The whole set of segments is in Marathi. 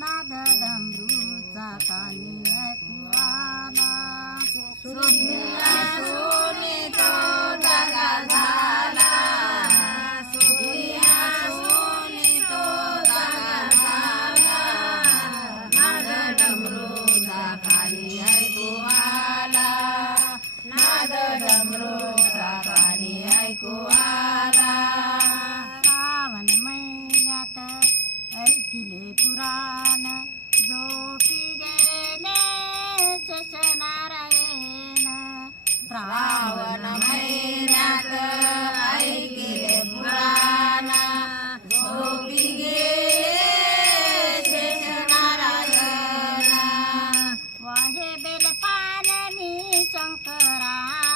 नाद डमरूचा कानी ऐकवाला स्वप्नी ऐकिले पुराण. जोपी गेले शशनारायण. श्रावण महिन्यात ऐकिले पुराण. झोपी गेले शशनारायण. वाहे बेलपालनी शंकराला शंकरा.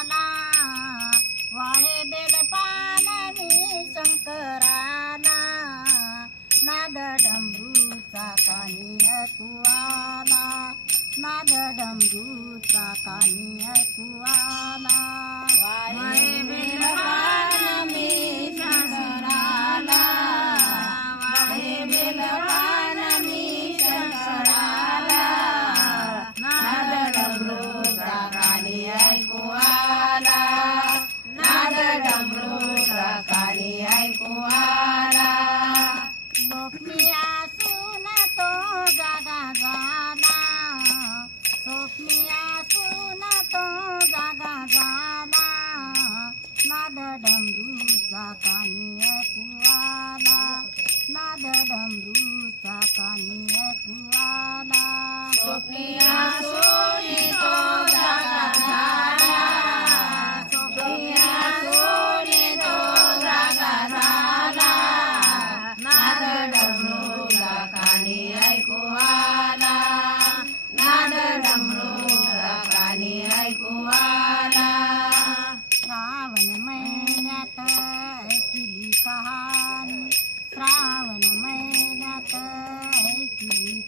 डमरूचा कानी ऐकवाला नाद डमरूचा कानी ऐकवाला वाहे बेलपालनी शंकराला डमरूचा कानी ऐकवाला नाद डमरूचा कानी ऐकवाला स्वप्निया सो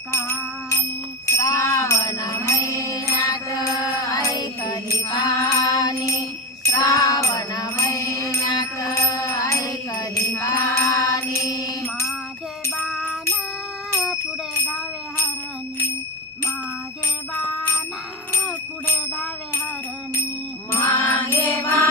कहाणी श्रावण महिन्यात ऐकली कहाणी श्रावण महिन्यात ऐकली कहाणी माझे बाण पुढे गावे हरणी. माझे बाण पुढे गावे हरणी. मागे बाण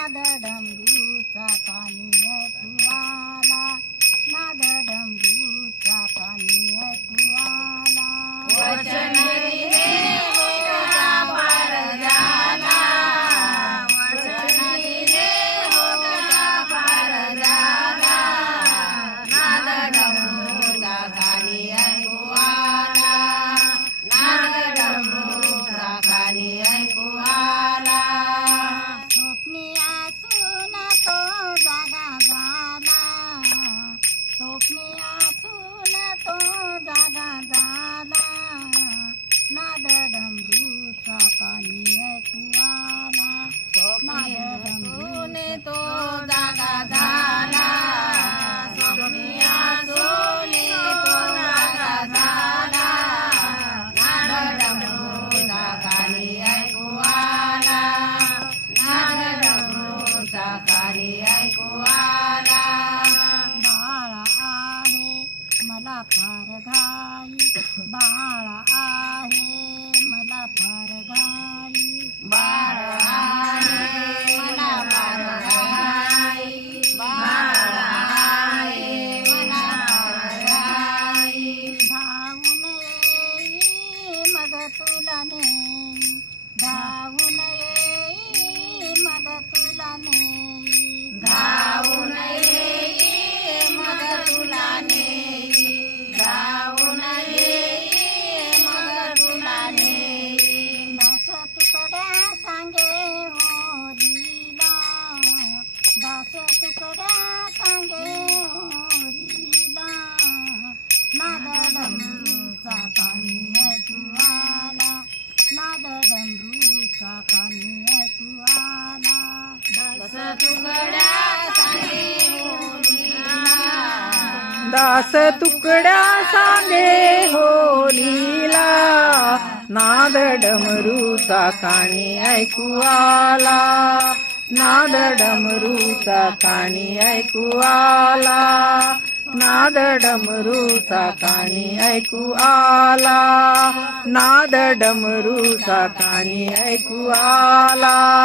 नाद डमरूचा कानी ऐकवाला नाद डमरूचा कानी ऐकवाला वचन दिले डमरूचा कानी ऐकवाला नाद मला फार घाई. बाळा आहे मला फार घाई. बाळ आहे मला दस तुकड्या सांगे होरीला दास तुकड्या सांगे होलीला नाद डमरूचा काणी ऐकू आला नाद डमरूचा काणी ऐकू आला. नाद डमरूचा काणी ऐकू आला. नाद डमरूचा काणी ऐकू आला.